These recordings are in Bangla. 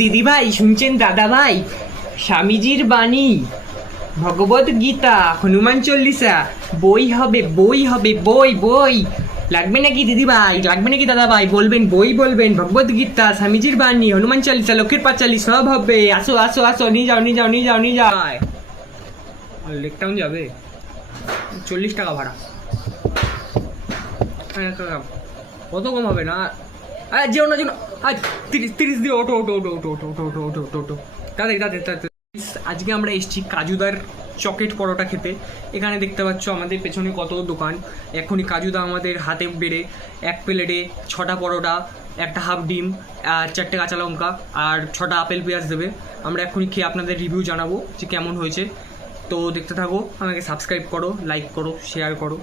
দিদি ভাই শুনছেন, দাদা ভাই, স্বামীজির বাণী, ভগবত গীতা, হনুমান চল্লিশা, বই হবে, বই হবে, বই বই লাগবে নাকি দিদি ভাই, লাগবে নাকি দাদা ভাই? বলবেন, বই বলবেন, ভগবত গীতা, স্বামীজির বাণী, হনুমান চল্লিশা, লক্ষ্মীর পাঁচালী সব হবে। আসো আসো আসো, নিয়ে যাও নিয়ে যাও নিয়ে যাও নিয়ে যাও। লেক টাউন যাবে, 40 টাকা ভাড়া। কত কম হবে না? যেও না যেও না, 30 দিয়ে ওটো ওটো ওটো ওটো ওটো ওটো ওটো ওটো ওটো ওটো তাদের তাদের তাদের। আজকে আমরা এসেছি কাজুদার চকেট পরোটা খেতে। এখানে দেখতে পাচ্ছ আমাদের পেছনে কত দোকান। এখনই কাজুদা আমাদের হাতে বেড়ে এক প্লেটে 6টা পরোটা, একটা হাফ ডিম আর 4টে কাঁচা লঙ্কা আর 6টা আপেল পেঁয়াজ দেবে। আমরা এখনই খেয়ে আপনাদের রিভিউ জানাবো যে কেমন হয়েছে। তো দেখতে থাকো, আমাকে সাবস্ক্রাইব করো, লাইক করো, শেয়ার করো।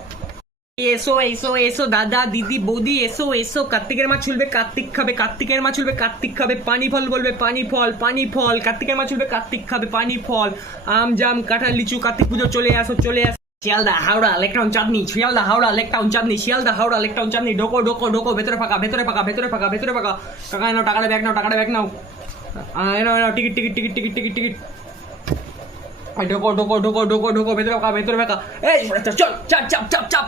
এসো এসো এসো দাদা দিদি বৌদি, এসো এসো। কার্তিকের মাছ ছুলবে, কার্তিক খাবে, কার্তিকের মাছ ছুলবে, কার্তিক খাবে। পানি ফল বলবে, পানি ফল, পানি ফল। কার্তিকের মাছ ছুলবে, কার্তিক খাবে, পানি ফল। আম জাম কাঁঠাল লিচু, কার্তিক পুজো চলে আসো চলে আসো। শিয়ালদা হাওড়া লেকটাউন চাঁদনি, শিয়ালদা হাওড়া লেকটাউন চাঁদনি, শিয়ালদা হাওড়া লেকটাউন চাঁদনি। ঢোকো ঢোকো ঢোকো, ভেতরে ফাঁকা ভেতরে ফাঁকা ভেতরে ফাঁকা ভেতরে ফাঁকা। টাকা নাও, টাকাটা ব্যাগ নাও, টাকাটা ব্যাগ নাও। এনাও এনাও, ticket ticket ticket ticket ticket ticket. ঢোকো ঢোকো ঢোকো ঢোকো ঢোকো, ভেতরে ফাঁকা ভেতরে ফাঁকা। এই চল চাপ চাপ চাপ চাপ।